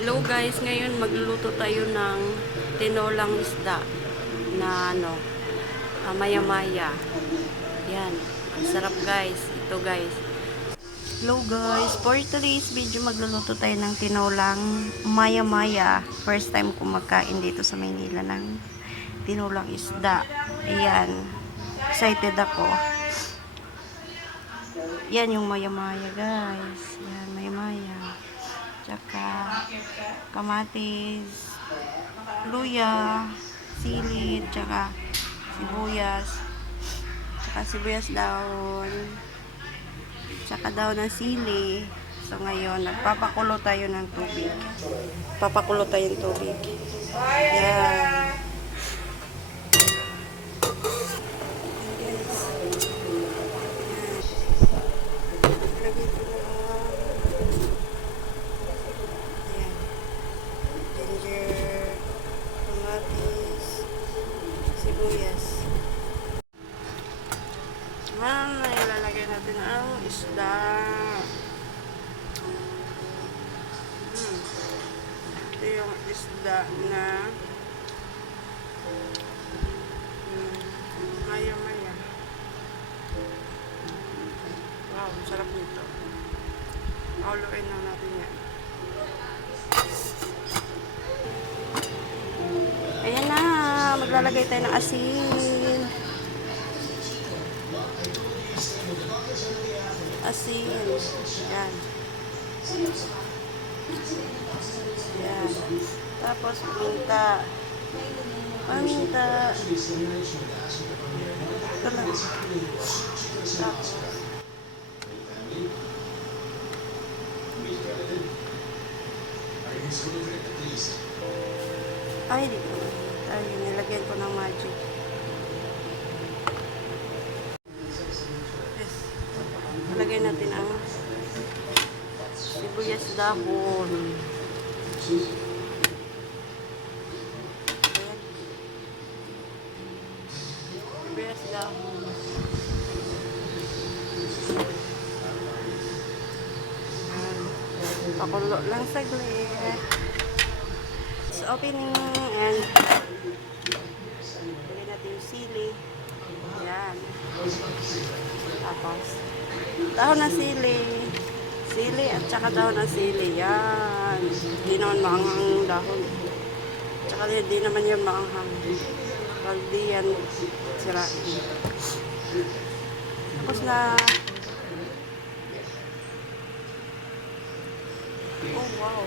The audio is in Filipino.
Hello guys, ngayon magluluto tayo ng tinolang isda na maya-maya. Yan, ang sarap guys. Ito guys. Hello guys, for today's video magluluto tayo ng tinolang maya-maya. First time ko magkain dito sa Maynila ng tinolang isda. Ayan, excited ako. Yan yung maya-maya guys. Yan, maya-maya. Tsaka kamatis, luya, sili, tsaka sibuyas daon, tsaka daon ng sili. So ngayon, nagpapakulo tayo ng tubig. Papakulo tayo ng tubig. Yan. Sibuyas. Ilalagay natin ang isda. Ito yung isda na maya-maya. Wow, sarap nito. Haluin na natin yan. Ayan na, maglalagay tayo ng asin. Yan. Yan. Tapos paminta. Ito lang. Tapos ay, di ko. Ay, nilagyan ko ng magic. Yes. Lagyan natin ang sibuyas dahon. Sibuyas dahon. Pakulo lang saglit. It's opening and pili natin yung sili. Yan. Tapos dahon ng sili. Sili at saka dahon ng sili. Yan. Hindi naman maanghang dahon. Tsaka hindi naman yun maanghang. Kaldi yan sira. Tapos na. Oh wow.